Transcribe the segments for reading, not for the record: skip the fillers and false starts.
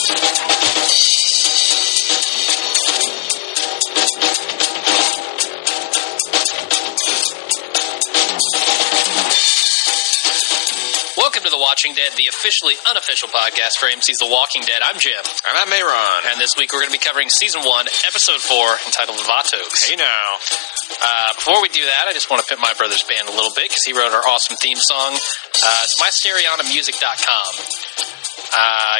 Welcome to The Watching Dead, the officially unofficial podcast for AMC's The Walking Dead. I'm Jim. And I'm Aaron. And this week we're going to be covering Season 1, Episode 4, entitled Vatos. Hey now. Before we do that, I just want to pimp my brother's band a little bit, because he wrote our awesome theme song. It's mystereonamusic.com.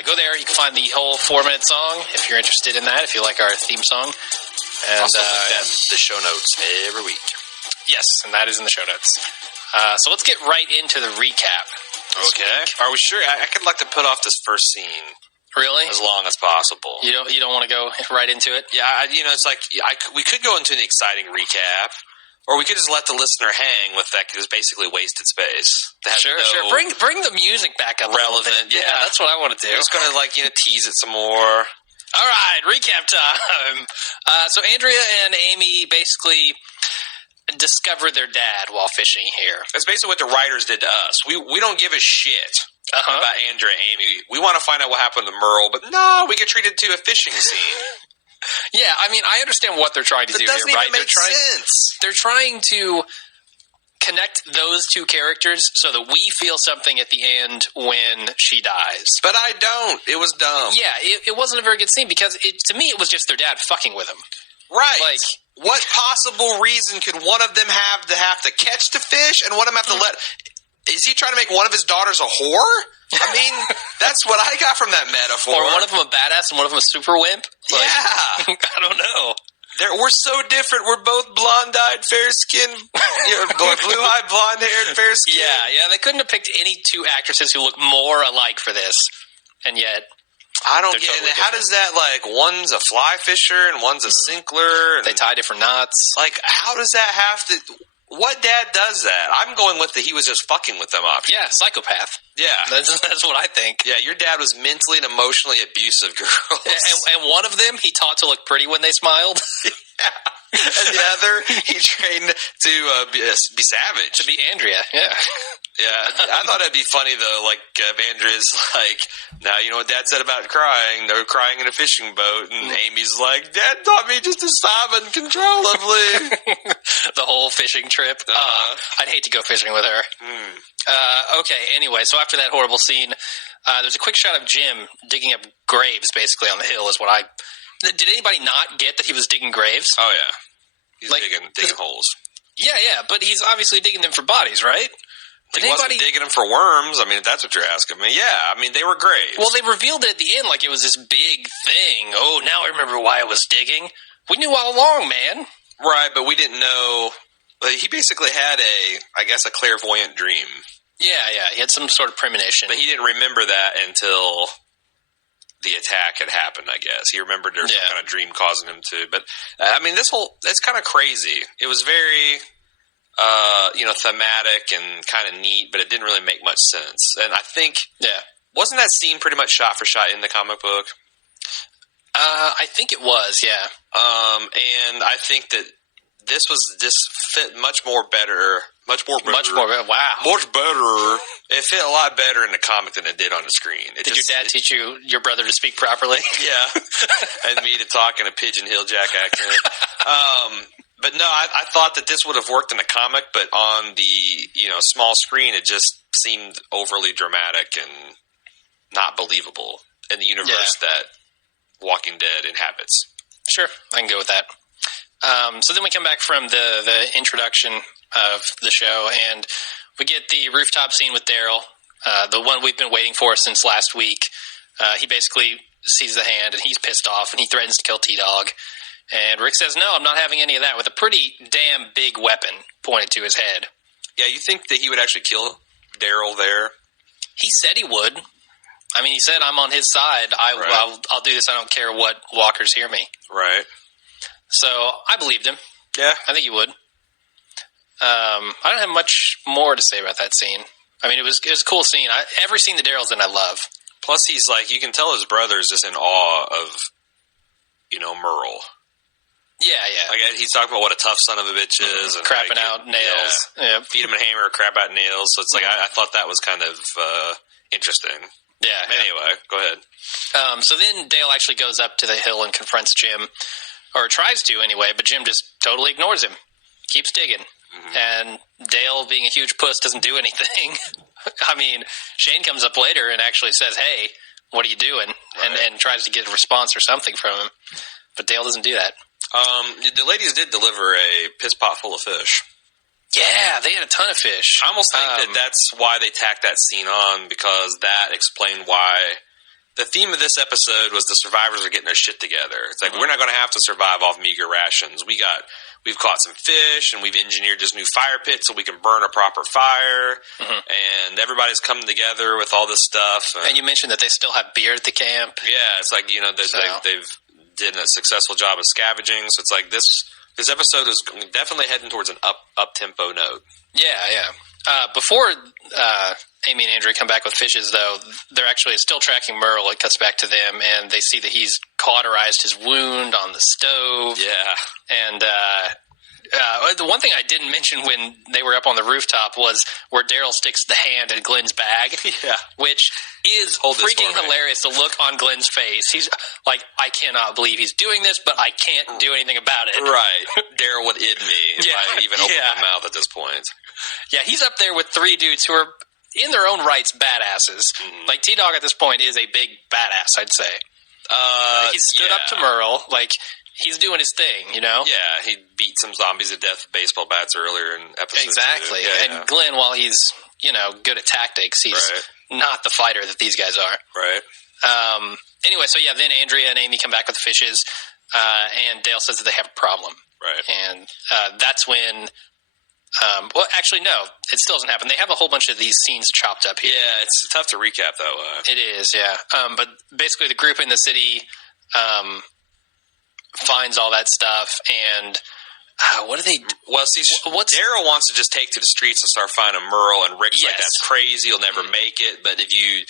Go there, you can find the whole 4-minute song, if you're interested in that, if you like our theme song. And also link that in the show notes every week. Yes, and that is in the show notes. So let's get right into the recap. Okay. Are we sure? I could like to put off this first scene. Really? As long as possible. You don't want to go right into it? Yeah, it's like we could go into an exciting recap, or we could just let the listener hang with that because it's basically wasted space. Sure. Bring the music back up. Relevant. Yeah, that's what I want to do. I'm just going to tease it some more. All right, recap time. So Andrea and Amy basically discover their dad while fishing here. That's basically what the writers did to us. We don't give a shit about Andrea and Amy. We want to find out what happened to Merle, but no, we get treated to a fishing scene. Yeah, I mean, I understand what they're trying to do here, right? That doesn't even make sense. They're trying to connect those two characters so that we feel something at the end when she dies. But I don't. It was dumb. Yeah, it wasn't a very good scene because to me it was just their dad fucking with him. Right. Like, what possible reason could one of them have to catch the fish and one of them have to let... Is he trying to make one of his daughters a whore? I mean, that's what I got from that metaphor. Or one of them a badass and one of them a super wimp? Like, yeah. I don't know. We're so different. We're both blonde-eyed, fair-skinned, blue-eyed, blonde-haired, fair-skinned. Yeah. They couldn't have picked any two actresses who look more alike for this, and yet... I don't get it. How does that, one's a fly fisher and one's a sinkler? And, they tie different knots. How does that have to... What dad does that? I'm going with he was just fucking with them options. Yeah, psychopath. Yeah. That's what I think. Yeah, your dad was mentally and emotionally abusive girls. And one of them, he taught to look pretty when they smiled. Yeah. And the other, he trained to be savage. To be Andrea, yeah. Yeah, I thought it'd be funny, though, Andrea's now you know what Dad said about crying? No crying in a fishing boat. And Amy's like, Dad taught me just to sob uncontrollably. The whole fishing trip. I'd hate to go fishing with her. Okay, anyway, so after that horrible scene, there's a quick shot of Jim digging up graves, basically, on the hill is what I... Did anybody not get that he was digging graves? Oh, yeah. He's digging holes. Yeah, but he's obviously digging them for bodies, right? He wasn't digging them for worms. I mean, if that's what you're asking me. Yeah, I mean, they were graves. Well, they revealed it at the end like it was this big thing. Oh, now I remember why I was digging. We knew all along, man. Right, but we didn't know. He basically had a clairvoyant dream. Yeah, he had some sort of premonition. But he didn't remember that until the attack had happened, I guess. He remembered there was some kind of dream causing him to. But, I mean, it's kind of crazy. It was very... thematic and kind of neat, but it didn't really make much sense. And I think, wasn't that scene pretty much shot for shot in the comic book? I think it was, yeah. And I think that this fit much better. Wow. Much better. It fit a lot better in the comic than it did on the screen. Did your dad teach your brother to speak properly? Yeah. And me to talk in a Pigeon Hill Jack accent. But no, I thought that this would have worked in the comic, but on the small screen, it just seemed overly dramatic and not believable in the universe that Walking Dead inhabits. Sure, I can go with that. So then we come back from the introduction of the show, and we get the rooftop scene with Daryl, the one we've been waiting for since last week. He basically sees the hand, and he's pissed off, and he threatens to kill T-Dog. And Rick says, no, I'm not having any of that, with a pretty damn big weapon pointed to his head. Yeah, you think that he would actually kill Daryl there? He said he would. I mean, he said, I'm on his side. I'll do this. I don't care what walkers hear me. Right. So I believed him. Yeah. I think he would. I don't have much more to say about that scene. I mean, it was a cool scene. Every scene that Daryl's in, I love. Plus, he's you can tell his brother's just in awe of, Merle. Yeah. He's talking about what a tough son of a bitch is. And crapping out nails. Yeah. Feed him a hammer, crap out nails. So it's I thought that was kind of interesting. Yeah. Anyway, go ahead. So then Dale actually goes up to the hill and confronts Jim, or tries to anyway, but Jim just totally ignores him, keeps digging. And Dale, being a huge puss, doesn't do anything. I mean, Shane comes up later and actually says, hey, what are you doing? Right. And tries to get a response or something from him. But Dale doesn't do that. The ladies did deliver a piss pot full of fish. Yeah, they had a ton of fish. I almost think that's why they tacked that scene on, because that explained why the theme of this episode was the survivors are getting their shit together. It's like, we're not going to have to survive off meager rations. We've caught some fish, and we've engineered this new fire pit so we can burn a proper fire, and everybody's coming together with all this stuff. And you mentioned that they still have beer at the camp. Yeah, it's like, they've did a successful job of scavenging, so it's like this episode is definitely heading towards an up-tempo note. Yeah. Before Amy and Andrea come back with fishes, though, they're actually still tracking Merle. It cuts back to them, and they see that he's cauterized his wound on the stove. Yeah. And the one thing I didn't mention when they were up on the rooftop was where Daryl sticks the hand in Glenn's bag, which is freaking hilarious. The look on Glenn's face. He's like, I cannot believe he's doing this, but I can't do anything about it. Right. Daryl would id me if I even opened my mouth at this point. Yeah, he's up there with three dudes who are, in their own rights, badasses. Like, T-Dog at this point is a big badass, I'd say. He stood up to Merle, like, he's doing his thing, you know? Yeah, he beat some zombies to death with baseball bats earlier in episode 2. Exactly. And Glenn, while he's, good at tactics, he's not the fighter that these guys are. Right. Anyway, so yeah, then Andrea and Amy come back with the fishes, and Dale says that they have a problem. Right. And that's when... well, actually, no. It still doesn't happen. They have a whole bunch of these scenes chopped up here. Yeah, it's tough to recap that way. It is, yeah. But basically, the group in the city finds all that stuff, and what do they do? Well, see, Daryl wants to just take to the streets and start finding Merle, and Rick's like, that's crazy, you'll never make it, but if you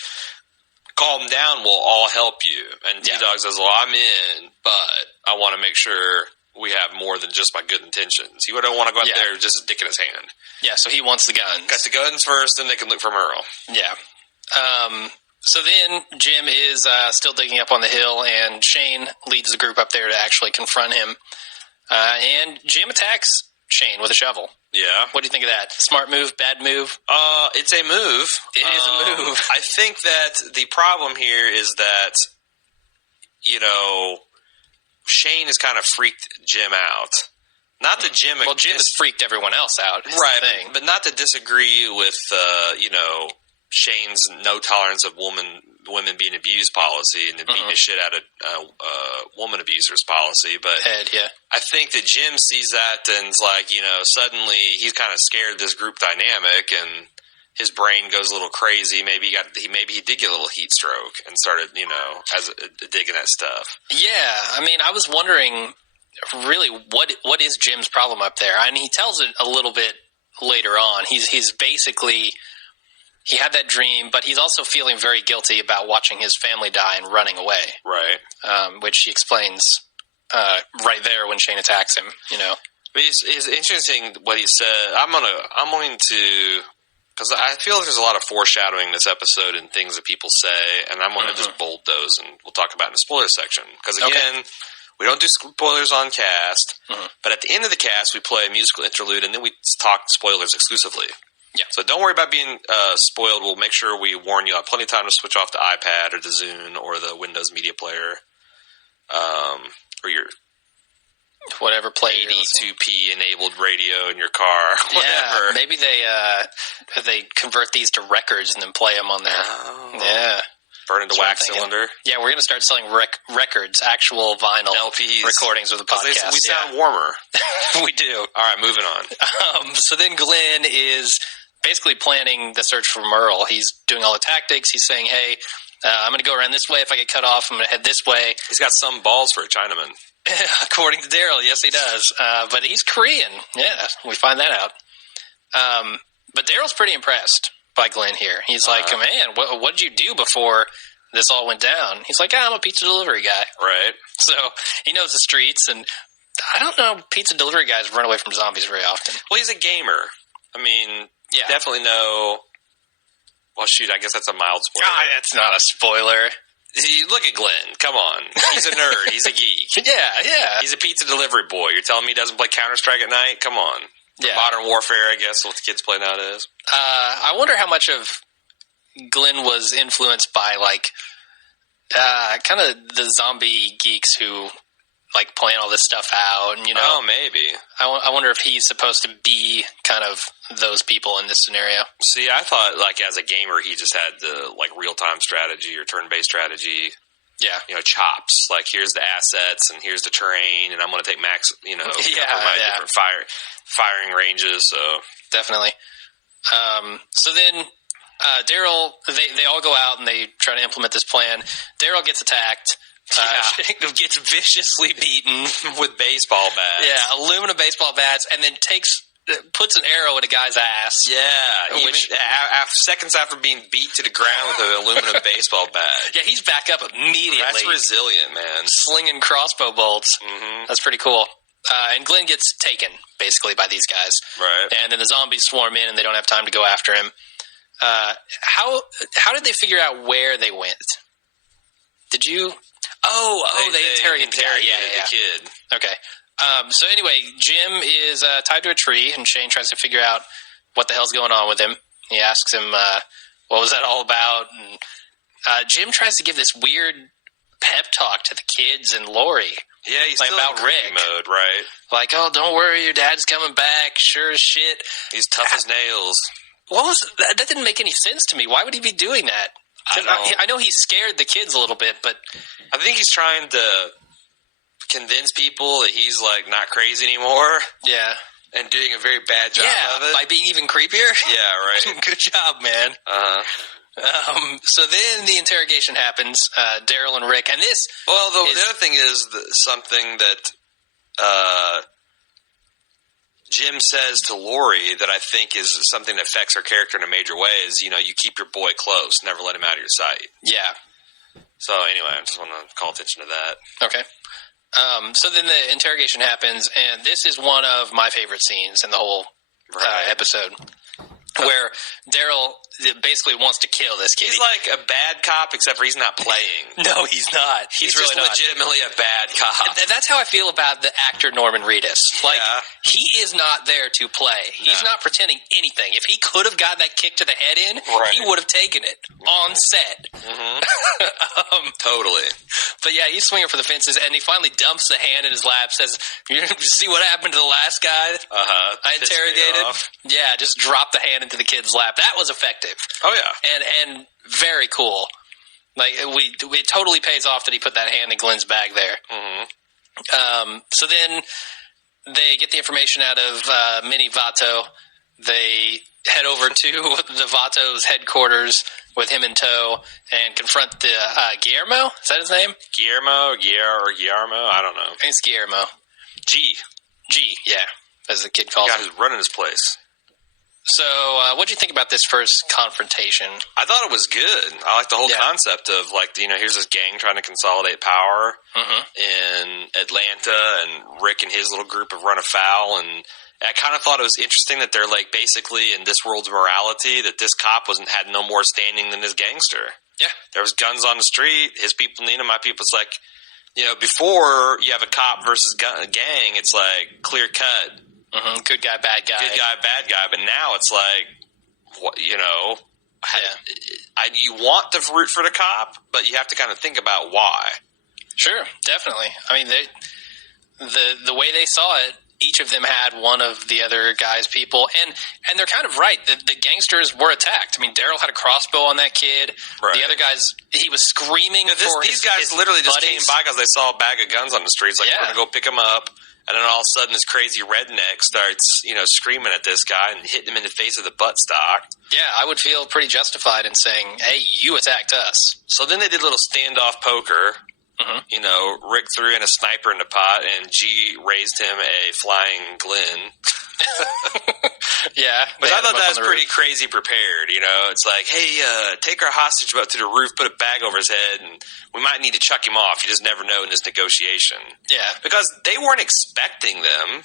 calm down, we'll all help you. And T-Dog says, well, I'm in, but I want to make sure we have more than just my good intentions. You don't want to go out there with just a dick in his hand. Yeah, so he wants the guns. Got the guns first, then they can look for Merle. Yeah. So then Jim is still digging up on the hill, and Shane leads the group up there to actually confront him. And Jim attacks Shane with a shovel. Yeah. What do you think of that? Smart move, bad move? It's a move. It is a move. I think that the problem here is that, Shane has kind of freaked Jim out. Not that Jim... Well, Jim has freaked everyone else out. Right, but not to disagree with, Shane's no tolerance of women being abused policy and beating the shit out of woman abusers policy. But I think that Jim sees that and is like, suddenly he's kind of scared of this group dynamic, and his brain goes a little crazy. Maybe he did get a little heat stroke and started, digging that stuff. Yeah, I mean, I was wondering, really, what is Jim's problem up there? I mean, he tells it a little bit later on. He's basically, he had that dream, but he's also feeling very guilty about watching his family die and running away. Right. Which he explains right there when Shane attacks him. But it's interesting what he said. I'm going to. Because I feel like there's a lot of foreshadowing in this episode and things that people say, and I'm going to just bold those, and we'll talk about it in the spoiler section. Because, again, we don't do spoilers on cast, but at the end of the cast, we play a musical interlude, and then we talk spoilers exclusively. Yeah. So don't worry about being spoiled. We'll make sure we warn you. I'll have plenty of time to switch off the iPad or the Zune or the Windows Media Player or your... whatever play 82p enabled radio in your car. Whatever. Yeah, maybe they convert these to records and then play them on there. Oh. Yeah. Burn into wax cylinder. Yeah, we're going to start selling records, actual vinyl LPs recordings of the podcast. We sound warmer. We do. All right, moving on. So then Glenn is basically planning the search for Merle. He's doing all the tactics. He's saying, hey, I'm going to go around this way. If I get cut off, I'm going to head this way. He's got some balls for a Chinaman. According to Daryl, yes, he does. But he's Korean. Yeah, we find that out. But Daryl's pretty impressed by Glenn here. He's like, man, what did you do before this all went down? He's like, I'm a pizza delivery guy. Right. So he knows the streets, and I don't know pizza delivery guys run away from zombies very often. Well, he's a gamer. I mean, definitely know... Well, shoot, I guess that's a mild spoiler. God, that's not a spoiler. Look at Glenn. Come on. He's a nerd. He's a geek. Yeah. He's a pizza delivery boy. You're telling me he doesn't play Counter-Strike at night? Come on. Yeah. Modern Warfare, I guess, what the kids play nowadays. I wonder how much of Glenn was influenced by, like, kind of the zombie geeks who, like, plan all this stuff out. And, you know, Oh, maybe. I wonder if he's supposed to be kind of those people in this scenario. See, I thought, like, as a gamer, he just had the, like, real-time strategy or turn-based strategy. Yeah. You know, chops. Like, here's the assets, and here's the terrain, and I'm going to take max, you know, different firing ranges, so. Definitely. So then Daryl, they all go out and they try to implement this plan. Daryl gets attacked. Gets viciously beaten with baseball bats. Yeah, aluminum baseball bats, and then puts an arrow in a guy's ass. Yeah, seconds after being beat to the ground with an aluminum baseball bat. Yeah, he's back up immediately. That's resilient, man. Slinging crossbow bolts. Mm-hmm. That's pretty cool. And Glenn gets taken, basically, by these guys. Right. And then the zombies swarm in, and they don't have time to go after him. How did they figure out where they went? Did you... They interrogated the kid. Okay. So anyway, Jim is tied to a tree, and Shane tries to figure out what the hell's going on with him. He asks him, what was that all about? And Jim tries to give this weird pep talk to the kids and Lori. Yeah, he's like still about in Rick mode, right? Like, oh, don't worry, your dad's coming back, sure as shit. He's tough as nails. What was that? That didn't make any sense to me. Why would he be doing that? I know he scared the kids a little bit, but I think he's trying to convince people that he's like not crazy anymore. Yeah, and doing a very bad job of it by being even creepier. Yeah, right. Good job, man. So then the interrogation happens. Daryl and Rick, and this. Well, the other thing is something that Jim says to Lori that I think is something that affects her character in a major way is, you know, you keep your boy close, never let him out of your sight. Yeah. So anyway, I just want to call attention to that. Okay. So then the interrogation happens, and this is one of my favorite scenes in the whole episode, where Daryl basically wants to kill this kid. He's like a bad cop, except for he's not playing. No, he's not. He's really just legitimately a bad cop. That's how I feel about the actor Norman Reedus. Like, he is not there to play. He's not pretending anything. If he could have got that kick to the head in, he would have taken it on set. Mm-hmm. Totally. But yeah, he's swinging for the fences, and he finally dumps the hand in his lap, says, you see what happened to the last guy I interrogated? Yeah, just drop the hand into the kid's lap. That was effective. Oh yeah, and very cool. Like it totally pays off that he put that hand in Glenn's bag there. Mm-hmm. So then they get the information out of Mini Vato. They head over to the Vatos headquarters with him in tow and confront the Guillermo. Is that his name? Guillermo, I don't know. I think it's Guillermo. G, yeah, as the kid calls him. The guy who's running his place. So, what'd you think about this first confrontation? I thought it was good. I like the whole concept of, like, you know, here's this gang trying to consolidate power in Atlanta, and Rick and his little group have run afoul, and I kind of thought it was interesting that they're, like, basically in this world's morality, that this cop had no more standing than this gangster. Yeah. There was guns on the street, his people need him, my people. It's like, you know, before you have a cop versus gang, it's like clear cut. Mm-hmm. Good guy, bad guy. Good guy, bad guy. But now it's like, what, you know, you want to root for the cop, but you have to kind of think about why. Sure, definitely. I mean, the way they saw it, each of them had one of the other guy's people, and they're kind of right. The gangsters were attacked. I mean, Daryl had a crossbow on that kid. Right. The other guys, he was screaming for these guys literally just came by because they saw a bag of guns on the streets. Like, we're going to go pick them up. And then all of a sudden, this crazy redneck starts, you know, screaming at this guy and hitting him in the face with a buttstock. Yeah, I would feel pretty justified in saying, hey, you attacked us. So then they did a little standoff poker. Mm-hmm. You know, Rick threw in a sniper in the pot, and G raised him a flying Glenn. Yeah. But I thought that was pretty crazy prepared, you know. It's like, hey, take our hostage up to the roof, put a bag over his head, and we might need to chuck him off. You just never know in this negotiation. Yeah. Because they weren't expecting them.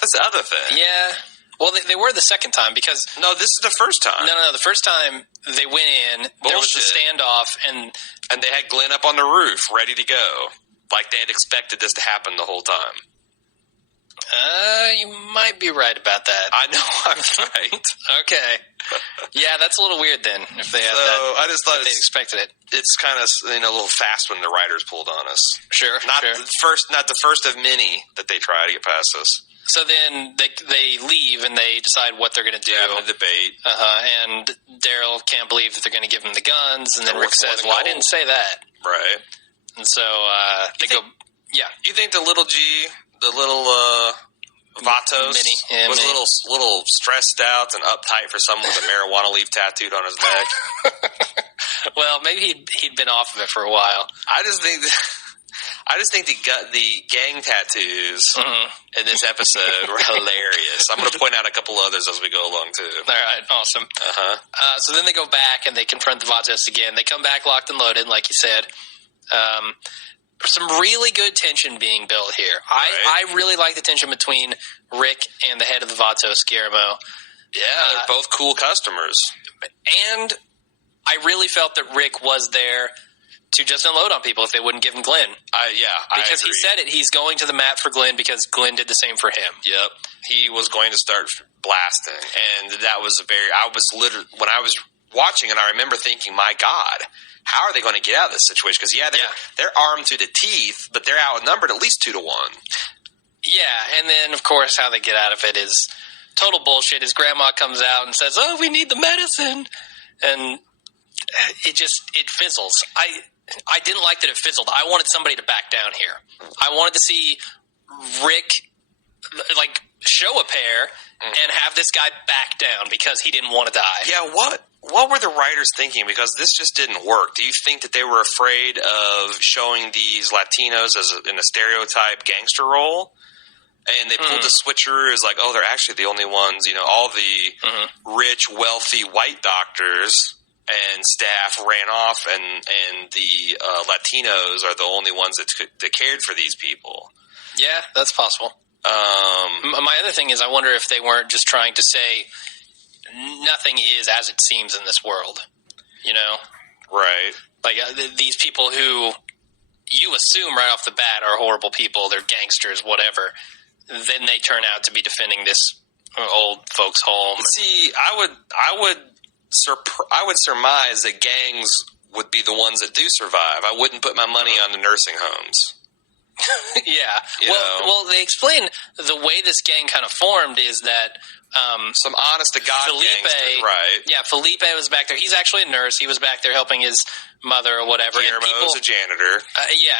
That's the other thing. Yeah. Well, they were the second time because... No, this is the first time. No. The first time they went in, there was a standoff, and they had Glenn up on the roof, ready to go. Like they had expected this to happen the whole time. You might be right about that. I know I'm right. Okay. Yeah, that's a little weird then, if they had that. I just thought they expected it. It's kind of a little fast when the writers pulled on us. Sure, not the first of many that they try to get past us. So then they leave and they decide what they're going to do. Yeah, the debate. And Daryl can't believe that they're going to give him the guns, and then Rick says, "Well, I didn't say that." Right. And so they go. Yeah. You think the little Vatos was a little stressed out and uptight for someone with a marijuana leaf tattooed on his neck? Well, maybe he'd been off of it for a while. I just think the gang tattoos in this episode were hilarious. I'm going to point out a couple others as we go along too. All right, awesome. So then they go back and they confront the Vatos again. They come back locked and loaded, like you said. Some really good tension being built here. Right. I really like the tension between Rick and the head of the Vatos, Guillermo. Yeah, they're both cool customers. And I really felt that Rick was there to just unload on people if they wouldn't give him Glenn. Because he said it. He's going to the mat for Glenn because Glenn did the same for him. Yep. He was going to start blasting. And that was when I was watching it, I remember thinking, my God, how are they going to get out of this situation? Because, they're armed to the teeth, but they're outnumbered at least 2-1. Yeah, and then, of course, how they get out of it is total bullshit. His grandma comes out and says, "Oh, we need the medicine." And it fizzles. I didn't like that it fizzled. I wanted somebody to back down here. I wanted to see Rick, show a pair and have this guy back down because he didn't want to die. Yeah, what were the writers thinking? Because this just didn't work. Do you think that they were afraid of showing these Latinos in a stereotype gangster role? And they pulled the switcher as like, oh, they're actually the only ones, all the rich, wealthy white doctors and staff ran off, and the Latinos are the only ones that cared for these people. Yeah, that's possible. My other thing is I wonder if they weren't just trying to say nothing is as it seems in this world, Right. Like these people who you assume right off the bat are horrible people, they're gangsters, whatever. Then they turn out to be defending this old folks' home. See, I would surmise that gangs would be the ones that do survive. I wouldn't put my money on the nursing homes. Yeah. Well, they explain the way this gang kind of formed is that some honest-to-God gangsters, right? Yeah, Felipe was back there. He's actually a nurse. He was back there helping his mother or whatever. Guillermo's a janitor.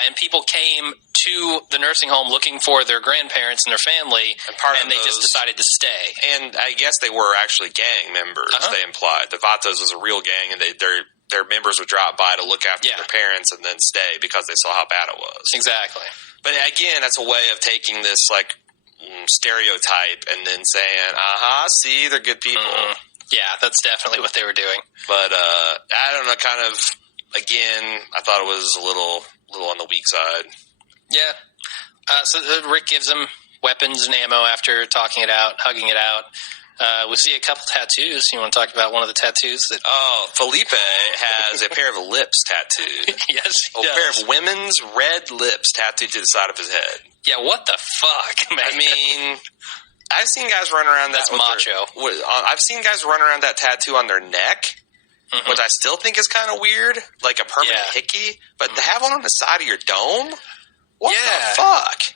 And people came to the nursing home looking for their grandparents and their family, and they just decided to stay. And I guess they were actually gang members, they implied. The Vatos was a real gang, and their members would drop by to look after their parents and then stay because they saw how bad it was. Exactly. But again, that's a way of taking this, stereotype and then saying, see, they're good people. Yeah, that's definitely what they were doing. But, I don't know, kind of, again, I thought it was a little on the weak side. Yeah. So Rick gives him weapons and ammo after talking it out, hugging it out. We see a couple tattoos. You want to talk about one of the tattoos? Felipe has a pair of lips tattooed. Yes, he does. A pair of women's red lips tattooed to the side of his head. Yeah, what the fuck, man? I mean, I've seen guys run around that. That's macho. I've seen guys run around that tattoo on their neck, which I still think is kind of weird, like a permanent hickey. But to have one on the side of your dome? What the fuck?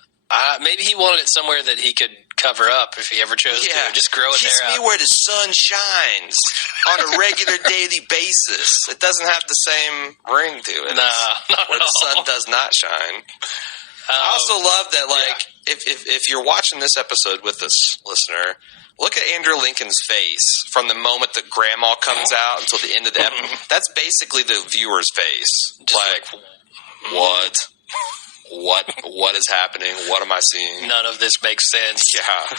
Maybe he wanted it somewhere that he could cover up if he ever chose to. Just grow it there. Kiss me where the sun shines on a regular daily basis. It doesn't have the same ring to it. Not where the sun does not shine. I also love that, if you're watching this episode with this listener, look at Andrew Lincoln's face from the moment that Grandma comes out until the end of the episode. That's basically the viewer's face. Just what? What is happening? What am I seeing? None of this makes sense. Yeah.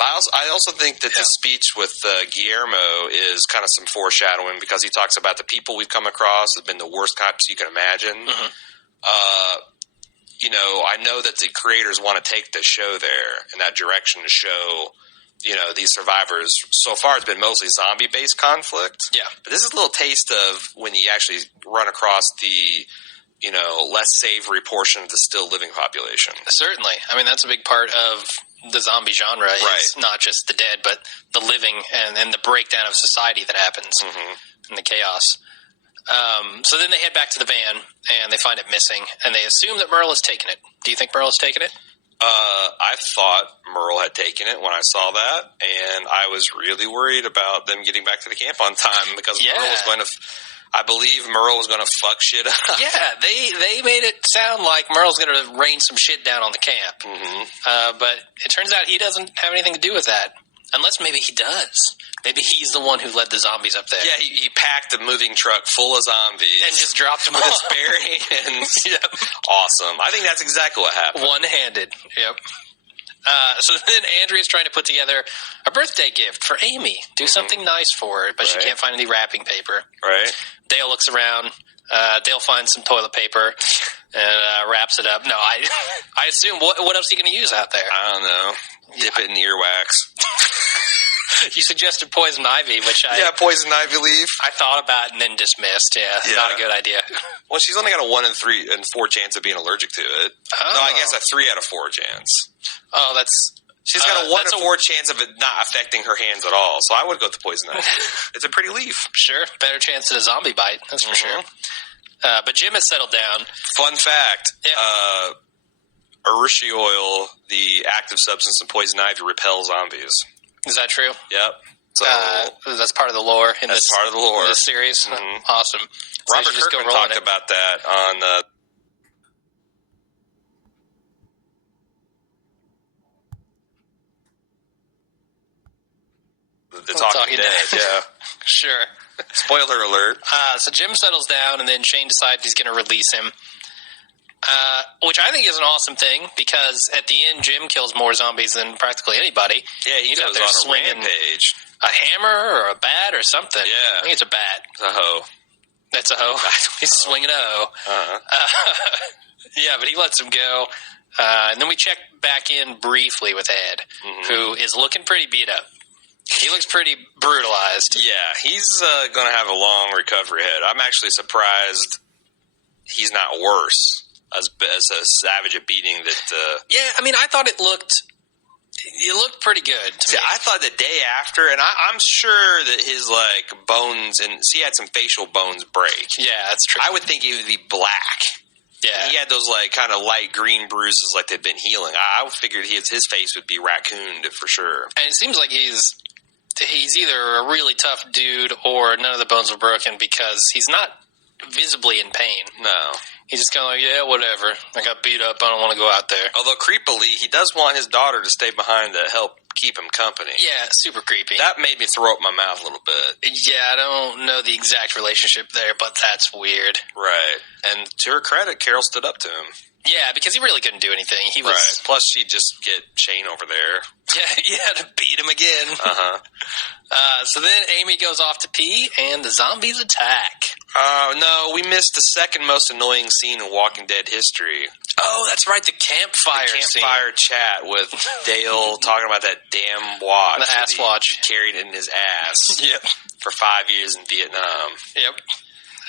I also think that the speech with Guillermo is kind of some foreshadowing because he talks about the people we've come across have been the worst cops you can imagine. I know that the creators want to take the show there in that direction to show these survivors so far it's been mostly zombie-based conflict. Yeah. But this is a little taste of when you actually run across the, less savory portion of the still living population. Certainly. I mean, that's a big part of the zombie genre. Is not just the dead, but the living and the breakdown of society that happens and the chaos. So then they head back to the van, and they find it missing, and they assume that Merle has taken it. Do you think Merle has taken it? I thought Merle had taken it when I saw that, and I was really worried about them getting back to the camp on time because Merle was going to. I believe Merle was going to fuck shit up. Yeah, they made it sound like Merle's going to rain some shit down on the camp. But it turns out he doesn't have anything to do with that. Unless maybe he does. Maybe he's the one who led the zombies up there. Yeah, he packed a moving truck full of zombies. And just dropped them with all. his bare hands. Awesome. I think that's exactly what happened. One-handed. Yep. So then Andrea's trying to put together a birthday gift for Amy. Do something nice for her, but she can't find any wrapping paper. Right. Dale looks around. Dale finds some toilet paper and wraps it up. No, I assume, what else are you going to use out there? I don't know. Dip it in earwax. You suggested poison ivy, which poison ivy leaf. I thought about and then dismissed. Yeah, not a good idea. Well, she's only got a 1 in 3 and 4 chance of being allergic to it. Oh. No, I guess a 3 out of 4 chance. Oh, she's got a 1 in 4 chance of it not affecting her hands at all. So I would go with the poison ivy. It's a pretty leaf. Sure, better chance at a zombie bite. That's for sure. But Jim has settled down. Fun fact. Yeah. Urushiol oil, the active substance in poison ivy, repels zombies. Is that true? Yep. So that's part of the lore in this series. Awesome. So Robert Kirkman talked about that on the Talking Dead. Yeah. Sure. Spoiler alert. So Jim settles down, and then Shane decides he's going to release him. Which I think is an awesome thing, because at the end, Jim kills more zombies than practically anybody. Yeah, he's out there on a rampage. A hammer or a bat or something. Yeah. I think it's a bat. It's a hoe. That's a hoe. He's swinging a hoe. Yeah, but he lets him go. And then we check back in briefly with Ed, who is looking pretty beat up. He looks pretty brutalized. Yeah, he's going to have a long recovery ahead. I'm actually surprised he's not worse. As a savage a beating that... Yeah, I mean, I thought it looked pretty good to me. I thought the day after, and I'm sure that his, bones, and he had some facial bones break. Yeah, that's true. I would think it would be black. Yeah. And he had those, kind of light green bruises like they'd been healing. I figured his face would be raccooned for sure. And it seems like he's either a really tough dude or none of the bones were broken, because he's not visibly in pain. No. He's just kind of like, yeah, whatever. I got beat up. I don't want to go out there. Although creepily, he does want his daughter to stay behind to help keep him company. Yeah, super creepy. That made me throw up my mouth a little bit. Yeah, I don't know the exact relationship there, but that's weird. Right. And to her credit, Carol stood up to him. Yeah, because he really couldn't do anything. He was right. Plus, she'd just get Shane over there. Yeah, to beat him again. So then Amy goes off to pee, and the zombies attack. No, we missed the second most annoying scene in Walking Dead history. Oh, that's right, the campfire chat with Dale talking about that damn watch. The ass watch. He carried in his ass. Yep. For 5 years in Vietnam. Yep.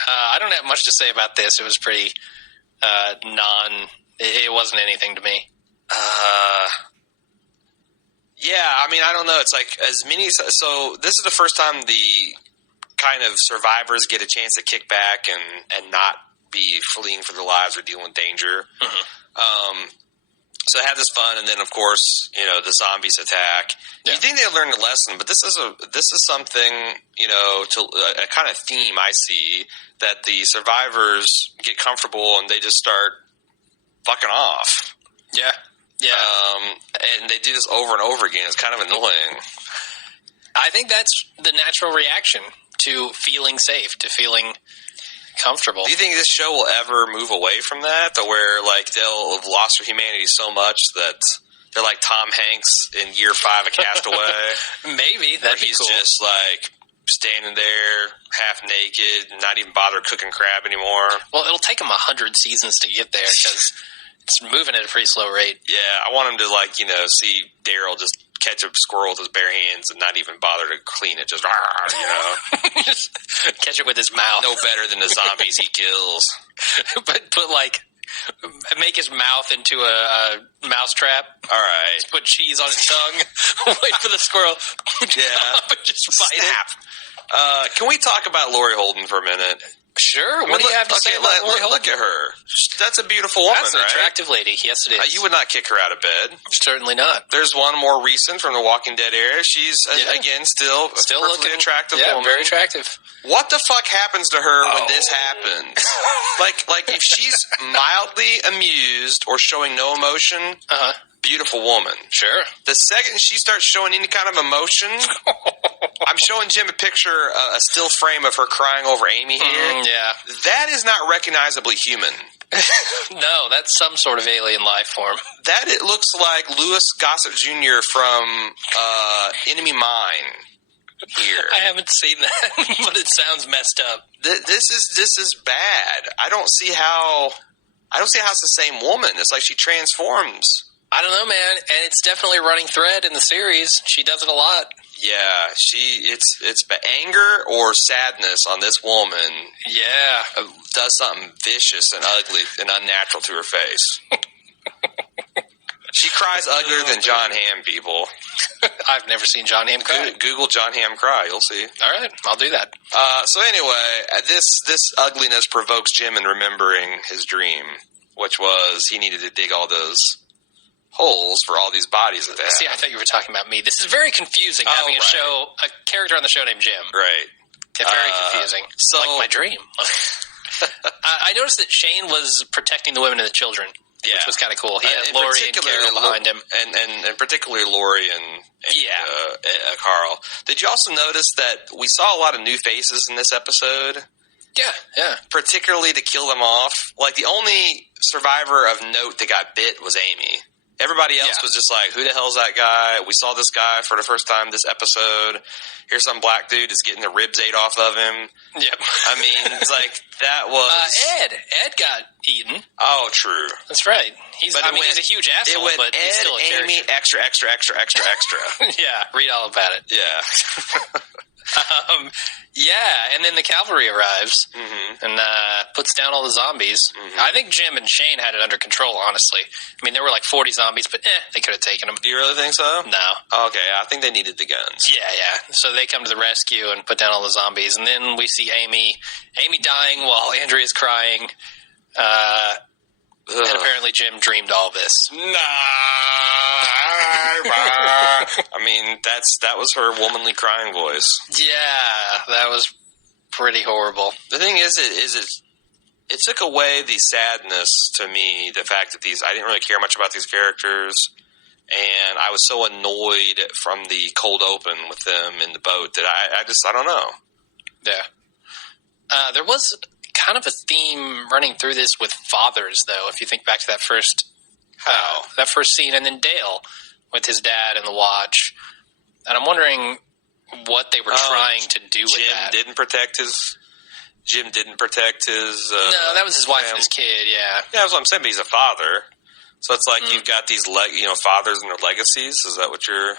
I don't have much to say about this. It was pretty it wasn't anything to me. Yeah, I mean, I don't know. It's like as many. So this is the first time the kind of survivors get a chance to kick back and not be fleeing for their lives or dealing with danger. So they have this fun, and then of course, the zombies attack. Yeah. You think they learned a lesson, but this is something, to a kind of theme I see, that the survivors get comfortable and they just start fucking off. Yeah. Yeah. And they do this over and over again. It's kind of annoying. I think that's the natural reaction to feeling safe, to feeling comfortable. Do you think this show will ever move away from that, to where they'll have lost their humanity so much that they're like Tom Hanks in year 5 of Castaway? Maybe that'd be cool. He's just standing there, half naked, not even bother cooking crab anymore. Well, it'll take him 100 seasons to get there, because it's moving at a pretty slow rate. Yeah, I want him to see Daryl just catch a squirrel with his bare hands and not even bother to clean it. Just, you know. Just catch it with his mouth. No better than the zombies he kills. but make his mouth into a mouse trap. All right. Just put cheese on his tongue. Wait for the squirrel. Yeah. But just bite it. Can we talk about Lori Holden for a minute? Sure. What do you have to say about Lori Holden? Look at her. That's a beautiful woman, That's an right? attractive lady. Yes, it is. You would not kick her out of bed. Certainly not. There's one more recent from the Walking Dead era. She's, again, still looking attractive woman. very attractive. What the fuck happens to her when this happens? like if she's mildly amused or showing no emotion, beautiful woman. Sure. The second she starts showing any kind of emotion, I'm showing Jim a picture, a still frame of her crying over Amy here. Yeah. That is not recognizably human. No, that's some sort of alien life form. That it looks like Louis Gossett Jr. from Enemy Mine. Here. I haven't seen that, but it sounds messed up. This is bad. I don't see how it's the same woman. It's like she transforms. I don't know, man, and it's definitely a running thread in the series. She does it a lot. Yeah, it's anger or sadness on this woman. Yeah, does something vicious and ugly and unnatural to her face. She cries uglier than John Hamm, people. I've never seen John Hamm cry. Google John Hamm cry, you'll see. All right, I'll do that. So anyway, this ugliness provokes Jim in remembering his dream, which was he needed to dig all those holes for all these bodies that they have. See, I thought you were talking about me. This is very confusing, having a character on the show named Jim. Right. Very confusing. So, like my dream. I noticed that Shane was protecting the women and the children. Yeah. Which was kind of cool. He had Lori and Carol behind him. And particularly Lori and Carl. Did you also notice that we saw a lot of new faces in this episode? Yeah. Particularly to kill them off. Like, the only survivor of note that got bit was Amy. Everybody else was just like, who the hell's that guy? We saw this guy for the first time this episode. Here's some black dude is getting the ribs ate off of him. Yep. I mean, it's like, that was... Ed got eaten. Oh, true. That's right. He's a huge asshole, but he's still a character. Amy, extra. Yeah, read all about it. Yeah. And then the cavalry arrives and puts down all the zombies. I think Jim and Shane had it under control, honestly. I mean, there were like 40 zombies, but they could have taken them. Do you really think so? No. Okay, I think they needed the guns. Yeah. So they come to the rescue and put down all the zombies, and then we see Amy dying while Andrea's crying. And apparently Jim dreamed all this. I mean, that was her womanly crying voice. Yeah, that was pretty horrible. The thing is it took away the sadness to me, the fact that I didn't really care much about these characters, and I was so annoyed from the cold open with them in the boat that I don't know. Yeah. There was kind of a theme running through this with fathers, though, if you think back to that first scene, and then Dale with his dad in the watch. And I'm wondering what they were trying to do with that. Jim didn't protect his no, that was his wife and his kid, yeah. Yeah, that's what I'm saying, but he's a father. So it's like you've got these fathers and their legacies. Is that what you're...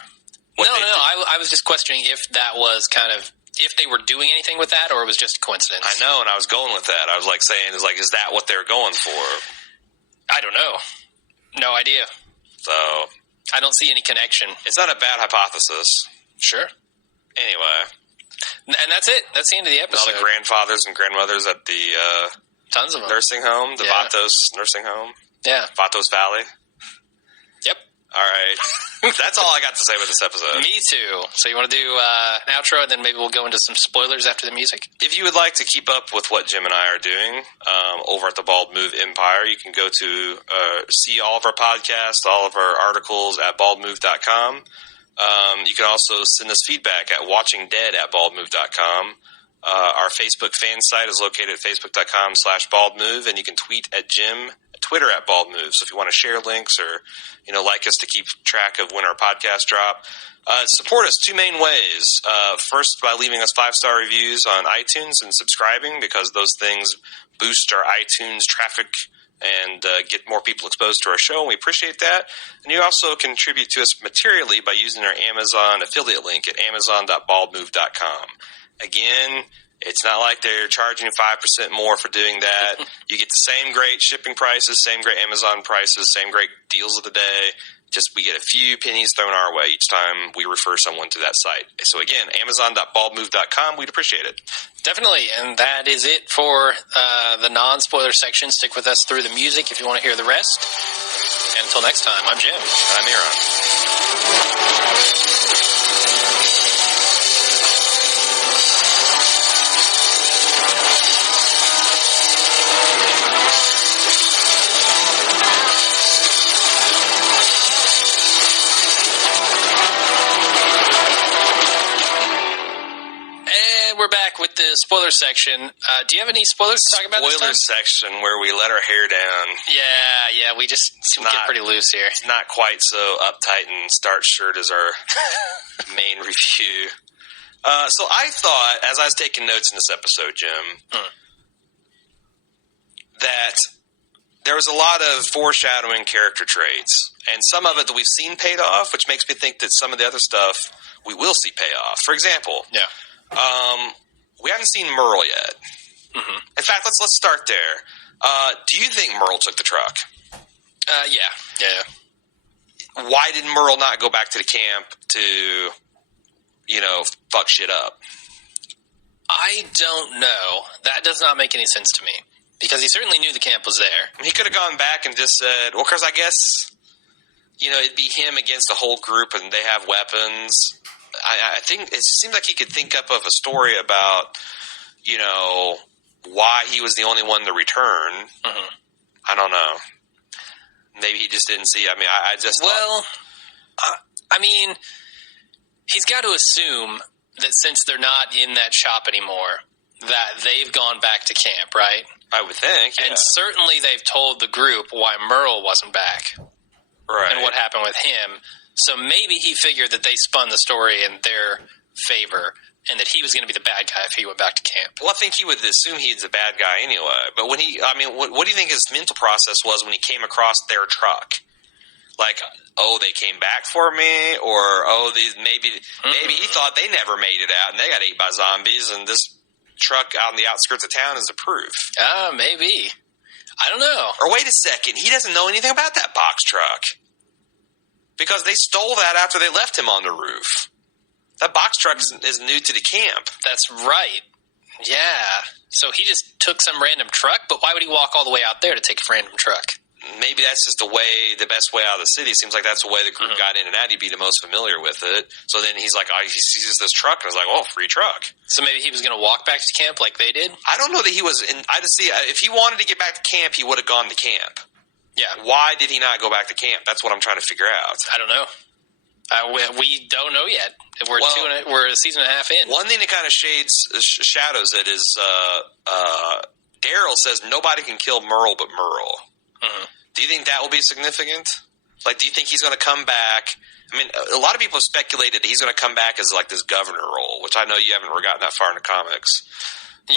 No, I was just questioning if that was kind of... if they were doing anything with that, or it was just a coincidence. I know, and I was going with that. I was like saying, is that what they're going for? I don't know. No idea. So... I don't see any connection. It's not a bad hypothesis. Sure. Anyway. And that's it. That's the end of the episode. All the grandfathers and grandmothers at the tons of them. Nursing home, the Vatos nursing home. Yeah. Vatos Valley. Yep. All right. That's all I got to say with this episode. Me too. So you want to do an outro, and then maybe we'll go into some spoilers after the music? If you would like to keep up with what Jim and I are doing over at the Bald Move Empire, you can go to see all of our podcasts, all of our articles at baldmove.com. You can also send us feedback at watchingdead@baldmove.com. Our Facebook fan site is located at facebook.com/baldmove, and you can tweet at Jim, Twitter at baldmove. So if you want to share links or like us to keep track of when our podcasts drop, support us two main ways. First, by leaving us 5-star reviews on iTunes and subscribing, because those things boost our iTunes traffic and get more people exposed to our show, and we appreciate that. And you also contribute to us materially by using our Amazon affiliate link at amazon.baldmove.com. Again, it's not like they're charging you 5% more for doing that. You get the same great shipping prices, same great Amazon prices, same great deals of the day. Just we get a few pennies thrown our way each time we refer someone to that site. So again, amazon.baldmove.com. We'd appreciate it. Definitely, and that is it for the non-spoiler section. Stick with us through the music if you want to hear the rest. And until next time, I'm Jim. And I'm Aaron. We're back with the spoiler section. Do you have any spoilers to talk about this time? Spoiler section where we let our hair down. Yeah, we just get pretty loose here. It's not quite so uptight and starched shirt as our main review. So I thought, as I was taking notes in this episode, Jim, that there was a lot of foreshadowing character traits, and some of it that we've seen paid off, which makes me think that some of the other stuff we will see pay off. For example, we haven't seen Merle yet. Mm-hmm. In fact, let's start there. Do you think Merle took the truck? Yeah. Why did Merle not go back to the camp to, fuck shit up? I don't know. That does not make any sense to me. Because he certainly knew the camp was there. He could have gone back and just said, well, because I guess, it'd be him against the whole group and they have weapons. I think it seems like he could think up of a story about, why he was the only one to return. Mm-hmm. I don't know. Maybe he just didn't see. I just thought... Well, he's got to assume that since they're not in that shop anymore, that they've gone back to camp, right? I would think, yeah. And certainly they've told the group why Merle wasn't back. Right. And what happened with him. So maybe he figured that they spun the story in their favor and that he was going to be the bad guy if he went back to camp. Well, I think he would assume he's the bad guy anyway. But when what do you think his mental process was when he came across their truck? Like, they came back for me, or maybe he thought they never made it out and they got ate by zombies, and this truck out on the outskirts of town is a proof. Maybe. I don't know. Or wait a second, he doesn't know anything about that box truck. Because they stole that after they left him on the roof. That box truck is new to the camp. That's right. Yeah. So he just took some random truck, but why would he walk all the way out there to take a random truck? Maybe that's just the best way out of the city. Seems like that's the way the group got in and out. He'd be the most familiar with it. So then he's like, he sees this truck, and he's like, free truck. So maybe he was going to walk back to camp like they did? I don't know that he was if he wanted to get back to camp, he would have gone to camp. Yeah. Why did he not go back to camp? That's what I'm trying to figure out. I don't know. We don't know yet. We're a season and a half in. One thing that kind of shadows it is Daryl says nobody can kill Merle but Merle. Mm-hmm. Do you think that will be significant? Like, do you think he's going to come back? A lot of people have speculated that he's going to come back as like this governor role, which I know you haven't gotten that far in the comics. But,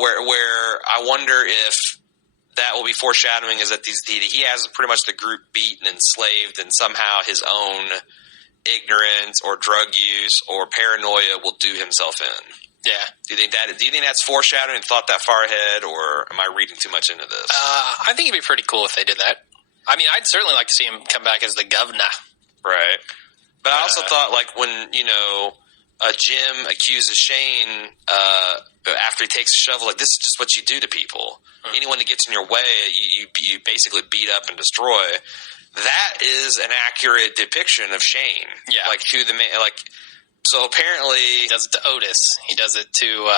where I wonder if that will be foreshadowing is that he has pretty much the group beaten and enslaved, and somehow his own ignorance or drug use or paranoia will do himself in. Yeah. Do you think that's foreshadowing and thought that far ahead, or am I reading too much into this? I think it'd be pretty cool if they did that. I'd certainly like to see him come back as the governor. Right. But I also thought, like, when, Jim accuses Shane after he takes a shovel, like, this is just what you do to people. Mm-hmm. Anyone that gets in your way, you basically beat up and destroy. That is an accurate depiction of Shane. Yeah. Like, to the man, like, so apparently... He does it to Otis. He does it to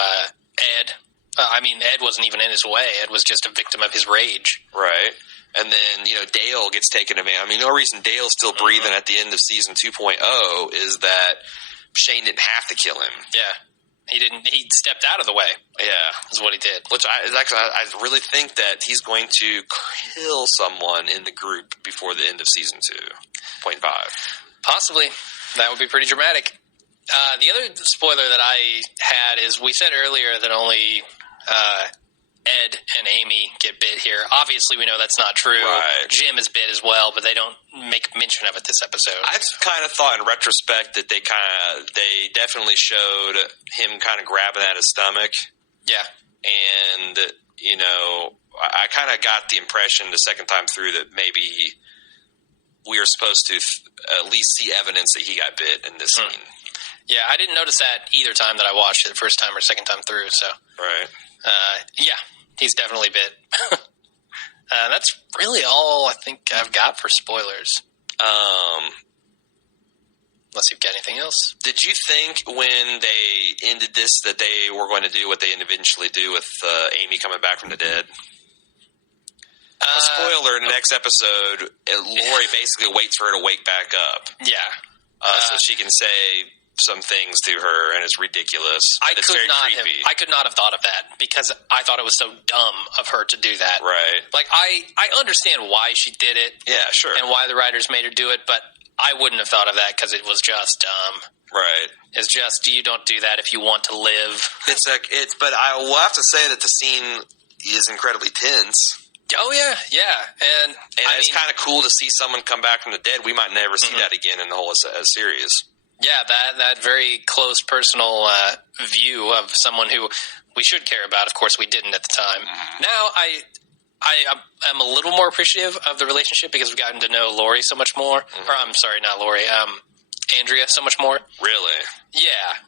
Ed. Ed wasn't even in his way. Ed was just a victim of his rage. Right. And then, Dale gets taken advantage. The only reason Dale's still breathing at the end of season 2.0 is that Shane didn't have to kill him. Yeah. He didn't. He stepped out of the way. Yeah. Is what he did. Which I really think that he's going to kill someone in the group before the end of season 2.5. Possibly. That would be pretty dramatic. The other spoiler that I had is we said earlier that only Ed and Amy get bit here. Obviously, we know that's not true. Right. Jim is bit as well, but they don't make mention of it this episode. I kind of thought in retrospect that they definitely showed him kind of grabbing at his stomach. Yeah. And, you know, I kind of got the impression the second time through that maybe we were supposed to at least see evidence that he got bit in this scene. Yeah, I didn't notice that either time that I watched it, the first time or second time through. So, right. Yeah, he's definitely bit. That's really all I think I've got for spoilers. Unless you've got anything else. Did you think when they ended this that they were going to do what they eventually do with Amy coming back from the dead? A spoiler, in the next episode, Lori basically waits for her to wake back up. Yeah. So she can say some things to her, and it's ridiculous. It's very creepy. I could not have thought of that because I thought it was so dumb of her to do that. Right. Like, I understand why she did it. Yeah, sure. And why the writers made her do it, but I wouldn't have thought of that because it was just dumb. Right. It's just, you don't do that if you want to live. But I will have to say that the scene is incredibly tense. Oh, yeah. And it's kind of cool to see someone come back from the dead. We might never see that again in the whole series. Yeah, that very close personal view of someone who we should care about. Of course, we didn't at the time. Now, I am a little more appreciative of the relationship because we've gotten to know Lori so much more. Or, I'm sorry, not Lori. Andrea so much more. Really? Yeah.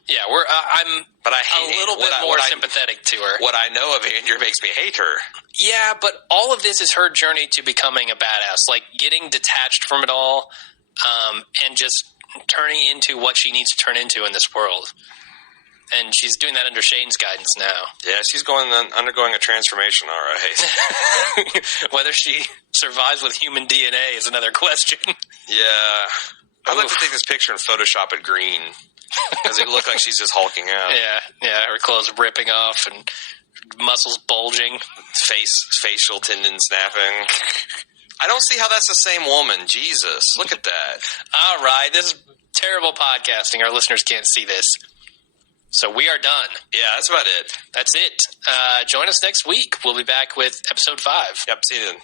But I hate a little bit more sympathetic to her. What I know of Andrea makes me hate her. Yeah, but all of this is her journey to becoming a badass, like getting detached from it all, and just turning into what she needs to turn into in this world. And she's doing that under Shane's guidance now. Yeah, she's undergoing a transformation, all right. Whether she survives with human DNA is another question. Yeah. I'd like to take this picture and Photoshop it green. Because it looked like she's just hulking out. Yeah, her clothes ripping off and muscles bulging. Facial tendon snapping. I don't see how that's the same woman. Jesus, look at that. All right, this is terrible podcasting. Our listeners can't see this. So we are done. Yeah, that's about it. That's it. Join us next week. We'll be back with episode 5. Yep, see you then.